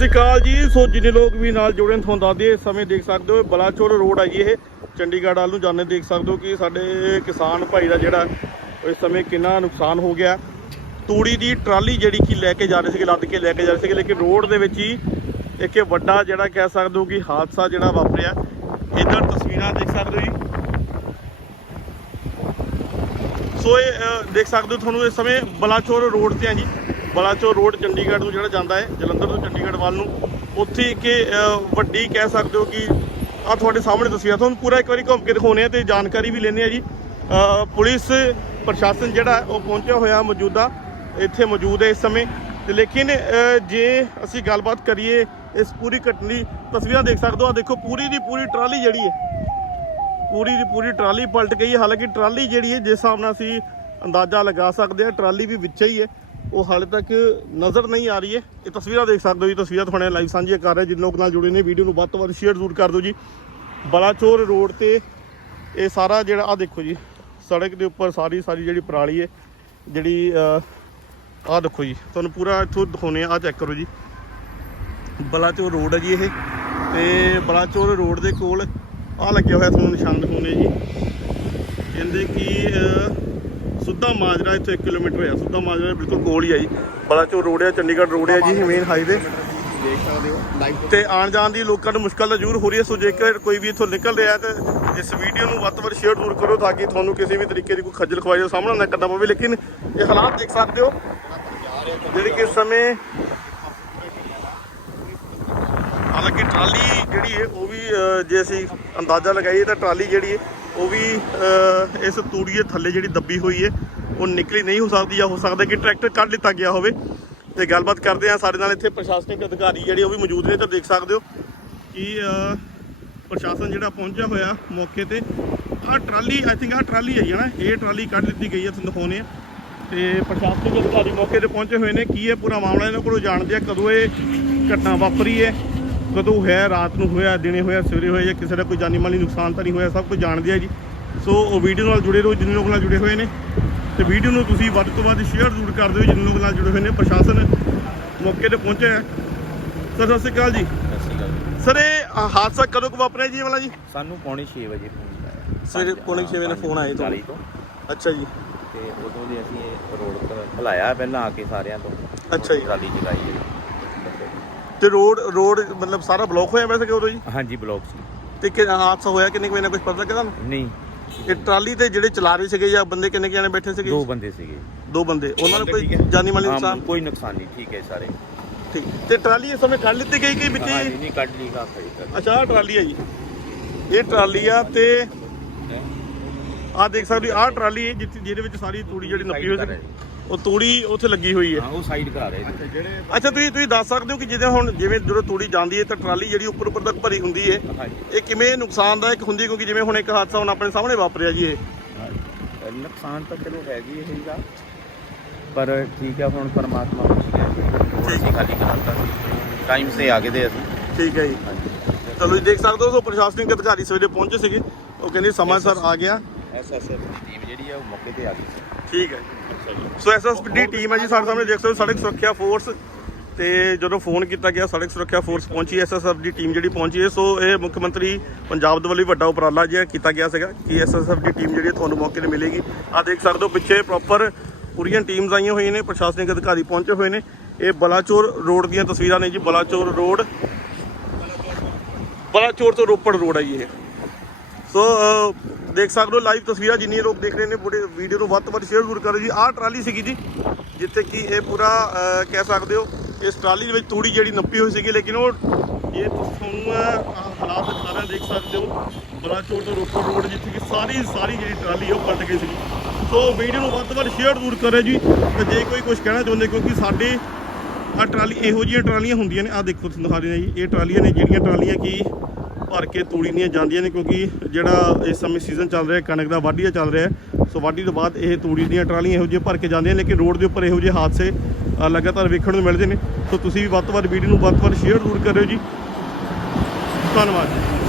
ਸ਼੍ਰੀ ਅਕਾਲ ਜੀ। ਸੋ ਜਿੰਨੇ ਲੋਕ ਵੀ ਨਾਲ ਜੁੜੇ ਨੇ, ਤੁਹਾਨੂੰ ਦੱਸ ਦਈਏ ਇਸ ਸਮੇਂ ਦੇਖ ਸਕਦੇ ਹੋ, ਬਲਾਚੌਰ ਰੋਡ ਹੈ ਜੀ ਇਹ। ਚੰਡੀਗੜ੍ਹ ਵੱਲ ਨੂੰ ਜਾਂਦੇ ਦੇਖ ਸਕਦੇ ਹੋ ਕਿ ਸਾਡੇ ਕਿਸਾਨ ਭਾਈ ਦਾ ਜਿਹੜਾ ਇਸ ਸਮੇਂ ਕਿੰਨਾ ਨੁਕਸਾਨ ਹੋ ਗਿਆ। ਤੂੜੀ ਦੀ ਟਰਾਲੀ ਜਿਹੜੀ ਕਿ ਲੈ ਕੇ ਜਾ ਰਹੇ ਸੀਗੇ, ਲੱਦ ਕੇ ਲੈ ਕੇ ਜਾ ਰਹੇ ਸੀਗੇ, ਲੇਕਿਨ ਰੋਡ ਦੇ ਵਿੱਚ ਹੀ ਇੱਕ ਇਹ ਵੱਡਾ ਜਿਹੜਾ ਕਹਿ ਸਕਦੇ ਹੋ ਕਿ ਹਾਦਸਾ ਜਿਹੜਾ ਵਾਪਰਿਆ। ਇਧਰ ਤਸਵੀਰਾਂ ਦੇਖ ਸਕਦੇ ਹੋ ਜੀ। ਸੋ ਇਹ ਦੇਖ ਸਕਦੇ ਹੋ ਤੁਹਾਨੂੰ ਇਸ ਸਮੇਂ ਬਲਾਚੌਰ ਰੋਡ ਤੇ ਆ ਜੀ। ਬਲਾਚੌਰ ਰੋਡ ਚੰਡੀਗੜ੍ਹ ਨੂੰ ਜਿਹੜਾ ਜਾਂਦਾ ਹੈ, ਜਲੰਧਰ ਤੋਂ ਚੰਡੀਗੜ੍ਹ ਵੱਲ ਨੂੰ, ਉੱਥੇ ਕਿ ਵੱਡੀ ਕਹਿ ਸਕਦੇ ਹੋ ਕਿ ਆ ਤੁਹਾਡੇ ਸਾਹਮਣੇ ਤਸਵੀਰਾਂ ਤੁਹਾਨੂੰ ਪੂਰਾ ਇੱਕ ਵਾਰੀ ਘੁੰਮ ਕੇ ਦਿਖਾਉਣੇ ਆ ਤੇ ਜਾਣਕਾਰੀ ਵੀ ਲੈਣੇ ਆ ਜੀ। ਪੁਲਿਸ ਪ੍ਰਸ਼ਾਸਨ ਜਿਹੜਾ ਉਹ ਪਹੁੰਚਿਆ ਹੋਇਆ ਮੌਜੂਦਾ, ਇੱਥੇ ਮੌਜੂਦ ਹੈ ਇਸ ਸਮੇਂ। ਤੇ ਲੇਕਿਨ ਜੇ ਅਸੀਂ ਗੱਲਬਾਤ ਕਰੀਏ ਇਸ ਪੂਰੀ ਘਟਨੀ ਤਸਵੀਰਾਂ ਦੇਖ ਸਕਦੇ ਹੋ ਆ ਦੇਖੋ ਪੂਰੀ ਦੀ ਪੂਰੀ ਟਰਾਲੀ ਜਿਹੜੀ ਹੈ, ਪੂਰੀ ਦੀ ਪੂਰੀ ਟਰਾਲੀ ਪਲਟ ਗਈ ਹੈ। ਹਾਲਾਂਕਿ ਟਰਾਲੀ ਜਿਹੜੀ ਹੈ, ਜਿਸ ਹਿਸਾਬ ਨਾਲ ਅਸੀਂ ਅੰਦਾਜ਼ਾ ਲਗਾ ਸਕਦੇ ਹਾਂ, ਟਰਾਲੀ ਵੀ ਵਿੱਚ ਹੀ ਹੈ। ਉਹ ਹਾਲੇ ਤੱਕ ਨਜ਼ਰ ਨਹੀਂ ਆ ਰਹੀ ਹੈ। ਇਹ ਤਸਵੀਰਾਂ ਦੇਖ ਸਕਦੇ ਹੋ ਜੀ, ਤਸਵੀਰਾਂ ਤੁਹਾਡੇ ਲਾਈਵ ਸਾਂਝੀਆਂ ਕਰ ਰਹੇ ਜਿਨ ਲੋਕ ਨਾਲ ਜੁੜੇ ਨੇ। ਵੀਡੀਓ ਨੂੰ ਵੱਧ ਤੋਂ ਵੱਧ ਸ਼ੇਅਰ ਜ਼ਰੂਰ ਕਰ ਦਿਓ ਜੀ। ਬਲਾਚੌਰ ਰੋਡ ਤੇ ਇਹ ਸਾਰਾ ਜਿਹੜਾ ਆ ਦੇਖੋ ਜੀ, ਸੜਕ ਦੇ ਉੱਪਰ ਸਾਰੀ ਸਾਰੀ ਜਿਹੜੀ ਪਰਾਲੀ ਹੈ, ਜਿਹੜੀ ਆਹ ਦੇਖੋ ਜੀ, ਤੁਹਾਨੂੰ ਪੂਰਾ ਇੱਥੋਂ ਦਿਖਾਉਣੇ ਆ ਆਹ ਚੈੱਕ ਕਰੋ ਜੀ। ਬਲਾਚੌਰ ਰੋਡ ਹੈ ਜੀ ਇਹ, ਤੇ ਬਲਾਚੋਰ ਰੋਡ ਦੇ ਕੋਲ ਆ ਲੱਗਿਆ ਹੋਇਆ ਤੁਹਾਨੂੰ ਨਿਸ਼ਾਨ ਦਿਖਾਉਣੇ ਜੀ। ਕਹਿੰਦੇ ਕਿ ਸੁੱਧਾ ਮਾਜਰਾ ਇੱਥੋਂ 1 ਕਿਲੋਮੀਟਰ ਹੋਇਆ ਸੁੱਧਾ ਮਾਜਰਾ ਬਿਲਕੁਲ ਕੋਲ ਹੀ ਆ ਜੀ। ਬਲਾਚੌਰ ਰੋਡ ਹੈ ਚੰਡੀਗੜ੍ਹ ਰੋਡ ਹੈ ਜੀ ਮੇਨ ਹਾਈਵੇ ਦੇਖ ਸਕਦੇ ਹੋ ਲਾਈਵ ਤੇ ਆਉਣ ਜਾਣ ਦੀ ਲੋਕਾਂ ਨੂੰ ਮੁਸ਼ਕਲ ਤਾਂ ਜ਼ਰੂਰ ਹੋ ਰਹੀ ਹੈ ਸੋ ਜੇਕਰ ਕੋਈ ਵੀ ਇੱਥੋਂ ਨਿਕਲ ਰਿਹਾ ਹੈ ਤਾਂ ਇਸ ਵੀਡੀਓ ਨੂੰ ਵੱਧ ਤੋਂ ਵੱਧ ਸ਼ੇਅਰ ਜ਼ਰੂਰ ਕਰੋ ਤਾਂ ਕਿ ਤੁਹਾਨੂੰ ਕਿਸੇ ਵੀ ਤਰੀਕੇ ਦੀ ਕੋਈ ਖੱਜਲ ਖਵਾਈ ਦਾ ਸਾਹਮਣਾ ਨਾ ਕਰਨਾ ਪਵੇ। ਲੇਕਿਨ ਇਹ ਹਾਲਾਤ ਦੇਖ ਸਕਦੇ ਹੋ ਜਿਹੜੀ ਕਿ ਸਮੇਂ ਹਾਲਾਂਕਿ ਟਰਾਲੀ ਜਿਹੜੀ ਹੈ ਉਹ ਵੀ ਜੇ ਅਸੀਂ ਅੰਦਾਜ਼ਾ ਲਗਾਈਏ ਤਾਂ ਟਰਾਲੀ ਜਿਹੜੀ ਹੈ ਉਹ ਵੀ ਇਸ ਤੂੜੀਏ ਥੱਲੇ ਜਿਹੜੀ ਦੱਬੀ ਹੋਈ ਹੈ ਉਹ ਨਿਕਲੀ ਨਹੀਂ ਹੋ ਸਕਦੀ ਜਾਂ ਹੋ ਸਕਦਾ ਕਿ ਟਰੈਕਟਰ ਕੱਢ ਲਿੱਤਾ ਗਿਆ ਹੋਵੇ। ਤੇ ਗੱਲਬਾਤ ਕਰਦੇ ਆ, ਸਾਡੇ ਨਾਲ ਇੱਥੇ ਪ੍ਰਸ਼ਾਸਨਿਕ ਅਧਿਕਾਰੀ ਜਿਹੜੇ ਉਹ ਵੀ ਮੌਜੂਦ ਨੇ, ਤਾਂ ਦੇਖ ਸਕਦੇ ਹੋ ਕਿ ਪ੍ਰਸ਼ਾਸਨ ਜਿਹੜਾ ਪਹੁੰਚਿਆ ਹੋਇਆ ਮੌਕੇ ਤੇ। ਆਹ ਟਰਾਲੀ ਆਈ ਥਿੰਕ ਆਹ ਟਰਾਲੀ ਹੈ ਨਾ, ਇਹ ਟਰਾਲੀ ਕੱਢ ਲਿੱਤੀ ਗਈ ਹੈ ਤੁਹਾਨੂੰ ਦਿਖਾਉਂਦੇ ਆ। ਤੇ ਪ੍ਰਸ਼ਾਸਨਿਕ ਅਧਿਕਾਰੀ ਮੌਕੇ ਤੇ ਪਹੁੰਚੇ ਹੋਏ ਨੇ, ਕੀ ਇਹ ਪੂਰਾ ਮਾਮਲਾ ਇਹਨਾਂ ਕੋਲੋਂ ਜਾਣਦੇ ਆ, ਕਦੋਂ ਇਹ ਘਟਨਾ ਵਾਪਰੀ ਹੈ ਕਦੋਂ ਹੋਇਆ ਰਾਤ ਨੂੰ ਹੋਇਆ ਦਿਨੇ ਹੋਇਆ ਸਵੇਰੇ ਹੋਇਆ ਜਾਂ ਕਿਸੇ ਦਾ ਕੋਈ ਜਾਨੀ ਮਾਲੀ ਨੁਕਸਾਨ ਤਾਂ ਨਹੀਂ ਹੋਇਆ ਸਭ ਕੁਝ ਜਾਣਦੇ ਆ ਜੀ। ਸੋ ਉਹ ਵੀਡੀਓ ਨਾਲ ਜੁੜੇ ਰਹੋ ਜਿੰਨੇ ਲੋਕ ਨਾਲ ਜੁੜੇ ਹੋਏ ਨੇ। ਤੇ ਵੀਡੀਓ ਨੂੰ ਤੁਸੀਂ ਵੱਧ ਤੋਂ ਵੱਧ ਸ਼ੇਅਰ ਜ਼ਰੂਰ ਕਰ ਦਿਓ ਜਿੰਨੇ ਲੋਕ ਨਾਲ ਜੁੜੇ ਹੋਏ ਨੇ। ਪ੍ਰਸ਼ਾਸਨ ਮੌਕੇ ਤੇ ਪਹੁੰਚਿਆ ਹੈ। ਸਰ ਸਤਿ ਸ਼੍ਰੀ ਅਕਾਲ ਜੀ। ਸਰ ਇਹ ਹਾਦਸਾ ਕਦੋਂ ਕੁ ਵਾਪਰਿਆ ਜੀ ਇਹ ਵਾਲਾ ਜੀ? ਸਾਨੂੰ ਪੌਣੇ 6 ਵਜੇ ਫੋਨ ਆਇਆ। ਸਵੇਰੇ ਪੌਣੇ ਛੇ ਵਜੇ ਨਾਲ ਫੋਨ ਆਇਆ ਤੁਹਾਨੂੰ। 40 ਤੋਂ। ਅੱਛਾ ਜੀ। ਤੇ ਉਦੋਂ ਦੇ ਅਸੀਂ ਇਹ ਰੋਡ ਤੇ ਖਲਾਇਆ ਪਹਿਲਾਂ ਆ ਕੇ ਸਾਰਿਆਂ ਤੋਂ। ਅੱਛਾ ਜੀ। ਟਰਾਲੀ ਚਲਾਈ ਹੈ। ਤੇ ਰੋਡ ਰੋਡ ਮਤਲਬ ਸਾਰਾ ਬਲੌਕ ਹੋਇਆ ਵੈਸੇ ਕਿ ਉਦੋਂ ਜੀ? ਹਾਂਜੀ ਬਲੌਕ ਸੀ। ਤੇ ਕਿ ਹਾਦਸਾ ਹੋਇਆ ਕਿੰਨੇ ਕੁ ਵਜੇ ਨਾਲ? ਕੁਝ ਪਤਾ ਲੱਗਾ ਤੁਹਾਨੂੰ? ਨਹੀਂ। ਇਹ ਟਰਾਲੀ ਤੇ ਜਿਹੜੇ ਚਲਾ ਰਹੇ ਸੀਗੇ ਜਾਂ ਬੰਦੇ ਕਿੰਨੇ ਕੁ ਜਾਣੇ ਬੈਠੇ ਸੀਗੇ? ਦੋ ਬੰਦੇ ਸੀਗੇ। ਦੋ ਬੰਦੇ। ਉਹਨਾਂ ਨੂੰ ਕੋਈ ਠੀਕ ਹੈ। ਜਾਨੀ ਮਾਲੀ ਹਾਂ, ਨੁਕਸਾਨ? ਕੋਈ ਨੁਕਸਾਨ ਨਹੀਂ ਠੀਕ ਹੈ ਸਾਰੇ। ਠੀਕ। ਤੇ ਟਰਾਲੀ ਇਸ ਸਮੇਂ ਕੱਢ ਲਿੱਤੀ ਗਈ ਕਿ ਵਿੱਚ? ਹੀ? ਹਾਂਜੀ ਨਹੀਂ ਕੱਢ ਲਈ ਕਾ ਖੜੀ ਕਰ ਅੱਛਾ ਆਹ ਟਰਾਲੀ ਆ ਜੀ। ਇਹ ਟਰਾਲੀ ਆ ਤੇ ਆਹ ਦੇਖ ਸਕਦੇ ਆਹ ਟਰਾਲੀ ਹੈ ਜਿੱਥੇ ਜਿਹਦੇ ਵਿੱਚ ਸਾਰੀ ਤੂੜੀ ਜਿਹੜੀ ਨੱਪੀ ਹੋਈ ਸੀ। ਉਹ ਤੂੜੀ ਉੱਥੇ ਲੱਗੀ ਹੋਈ ਹੈ। ਹਾਂ ਉਹ ਸਾਈਡ ਕਰਾ ਰਹੇ ਸੀ ਜਿਹੜੇ ਅੱਛਾ ਤੁਸੀਂ ਤੁਸੀਂ ਦੱਸ ਸਕਦੇ ਹੋ ਕਿ ਜਿਵੇਂ ਹੁਣ ਜਿਵੇਂ ਜਦੋਂ ਤੂੜੀ ਜਾਂਦੀ ਹੈ ਤਾਂ ਟਰਾਲੀ ਜਿਹੜੀ ਉੱਪਰ ਉੱਪਰ ਤੱਕ ਭਰੀ ਹੁੰਦੀ ਹੈ। ਹਾਂਜੀ ਇਹ ਕਿਵੇਂ ਨੁਕਸਾਨਦਾਇਕ ਹੁੰਦੀ ਹੈ? ਕਿਉਂਕਿ ਜਿਵੇਂ ਹੁਣ ਇੱਕ ਹਾਦਸਾ ਹੁਣ ਆਪਣੇ ਸਾਹਮਣੇ ਵਾਪਰਿਆ ਜੀ ਇਹ। ਹਾਂ। ਨੁਕਸਾਨ ਤਾਂ ਚਲੋ ਹੈਗੀ ਇਹ ਦਾ। ਪਰ ਠੀਕ ਹੈ ਹੁਣ ਪਰਮਾਤਮਾ ਖੁਸ਼ ਹੈ ਅਸੀਂ ਖਾਲੀ ਕਰਾਤਾ ਟਾਈਮ ਸੇ ਆ ਗਏ ਤੇ ਅਸੀਂ। ਠੀਕ ਹੈ ਜੀ। ਚਲੋ ਜੀ ਦੇਖ ਸਕਦੇ ਹੋ ਸੋ ਪ੍ਰਸ਼ਾਸਨਿਕ ਅਧਿਕਾਰੀ ਸਵੇਰੇ ਪਹੁੰਚੇ ਸੀਗੇ। ਉਹ ਕਹਿੰਦੇ ਸਮਾਂ ਸਰ ਆ ਗਿਆ। ਐਸਐਸਐਫ ਦੀ ਟੀਮ ਜਿਹੜੀ ਹੈ ਉਹ ਮੌਕੇ ਤੇ ਆ ਗਈ ਸੀ। ਠੀਕ ਹੈ ਸੋ ਐਸਐਸਪੀ ਦੀ ਟੀਮ ਹੈ ਜੀ, ਸਾਡੇ ਸਾਹਮਣੇ ਦੇਖ ਸਕਦੇ ਹੋ, ਸੜਕ ਸੁਰੱਖਿਆ ਫੋਰਸ ਤੇ ਜਦੋਂ ਫੋਨ ਕੀਤਾ ਗਿਆ, ਸੜਕ ਸੁਰੱਖਿਆ ਫੋਰਸ ਪਹੁੰਚੀ ਐਸਐਸਐਫ ਦੀ ਟੀਮ ਜਿਹੜੀ ਪਹੁੰਚੀ ਹੈ। ਸੋ ਇਹ ਮੁੱਖ ਮੰਤਰੀ ਪੰਜਾਬ ਦੇ ਵੱਲੋਂ ਵੀ ਵੱਡਾ ਉਪਰਾਲਾ ਜਿਹਾ ਕੀਤਾ ਗਿਆ ਸੀਗਾ ਕਿ ਐਸਐਸਐਫ ਦੀ ਟੀਮ ਜਿਹੜੀ ਹੈ ਤੁਹਾਨੂੰ ਮੌਕੇ ਤੇ ਮਿਲੇਗੀ। ਆ ਦੇਖ ਸਕਦੇ ਹੋ, ਪਿੱਛੇ ਪ੍ਰੋਪਰ ਪੂਰੀਆਂ ਟੀਮਸ ਆਈਆਂ ਹੋਈਆਂ ਨੇ, ਪ੍ਰਸ਼ਾਸਨਿਕ ਅਧਿਕਾਰੀ ਪਹੁੰਚੇ ਹੋਏ ਨੇ। ਇਹ ਬਲਾਚੌਰ ਰੋਡ ਦੀਆਂ ਤਸਵੀਰਾਂ ਨੇ ਜੀ, ਬਲਾਚੌਰ ਰੋਡ। ਬਲਾਚੌਰ ਤੋਂ ਰੋਪੜ ਰੋਡ ਹੈ ਜੀ ਇਹ। ਸੋ ਦੇਖ ਸਕਦੇ ਹੋ ਲਾਈਵ ਤਸਵੀਰਾਂ ਜਿੰਨੀ ਲੋਕ ਦੇਖ ਰਹੇ ਨੇ, ਪੂਰੇ ਵੀਡੀਓ ਨੂੰ ਵੱਧ ਤੋਂ ਵੱਧ ਸ਼ੇਅਰ ਜ਼ਰੂਰ ਕਰੋ ਜੀ। ਆਹ ਟਰਾਲੀ ਸੀਗੀ ਜੀ, ਜਿੱਥੇ ਕਿ ਇਹ ਪੂਰਾ ਕਹਿ ਸਕਦੇ ਹੋ, ਇਸ ਟਰਾਲੀ ਦੇ ਵਿੱਚ ਤੂੜੀ ਜਿਹੜੀ ਨੱਪੀ ਹੋਈ ਸੀਗੀ, ਲੇਕਿਨ ਉਹ ਇਹ ਤੁਹਾਨੂੰ ਹਾਲਾਤ ਸਾਰਾ ਦੇਖ ਸਕਦੇ ਹੋ ਬਲਾਚੌਰ ਤੋਂ ਰੋਪੜ ਰੋਡ, ਜਿੱਥੇ ਕਿ ਸਾਰੀ ਸਾਰੀ ਜਿਹੜੀ ਟਰਾਲੀ ਹੈ ਉਹ ਪਲਟ ਗਈ ਸੀਗੀ। ਸੋ ਵੀਡੀਓ ਨੂੰ ਵੱਧ ਤੋਂ ਵੱਧ ਸ਼ੇਅਰ ਜ਼ਰੂਰ ਕਰਿਓ ਜੀ, ਤੇ ਜੇ ਕੋਈ ਕੁਝ ਕਹਿਣਾ ਚਾਹੁੰਦੇ, ਕਿਉਂਕਿ ਸਾਡੇ ਆ ਟਰਾਲੀ, ਇਹੋ ਜਿਹੀਆਂ ਟਰਾਲੀਆਂ ਹੁੰਦੀਆਂ ਨੇ ਆ ਦੇਖੋ, ਤੁਹਾਨੂੰ ਦਿਖਾ ਰਹੇ ਨੇ ਜੀ, ਇਹ ਟਰਾਲੀਆਂ ਨੇ ਜਿਹੜੀਆਂ ਟਰਾਲੀਆਂ ਕੀ ਭਰ ਕੇ ਤੂੜੀ ਦੀਆਂ ਜਾਂਦੀਆਂ ਨੇ ਕਿਉਂਕਿ ਜਿਹੜਾ ਇਸ ਸਮੇਂ ਸੀਜ਼ਨ ਚੱਲ ਰਿਹਾ, ਕਣਕ ਦਾ ਵਾਢੀ ਦਾ ਚੱਲ ਰਿਹਾ ਸੋ ਵਾਢੀ ਤੋਂ ਬਾਅਦ ਇਹ ਤੂੜੀ ਦੀਆਂ ਟਰਾਲੀਆਂ ਇਹੋ ਜਿਹੀਆਂ ਭਰ ਕੇ ਜਾਂਦੀਆਂ ਨੇ, ਲੇਕਿਨ ਰੋਡ ਦੇ ਉੱਪਰ ਇਹੋ ਜਿਹੇ ਹਾਦਸੇ ਲਗਾਤਾਰ ਵੇਖਣ ਨੂੰ ਮਿਲਦੇ ਨੇ। ਸੋ ਤੁਸੀਂ ਵੀ ਵੱਧ ਤੋਂ ਵੱਧ ਵੀਡੀਓ ਨੂੰ ਵੱਧ ਤੋਂ ਵੱਧ ਸ਼ੇਅਰ ਜ਼ਰੂਰ ਕਰਿਓ ਜੀ। ਧੰਨਵਾਦ।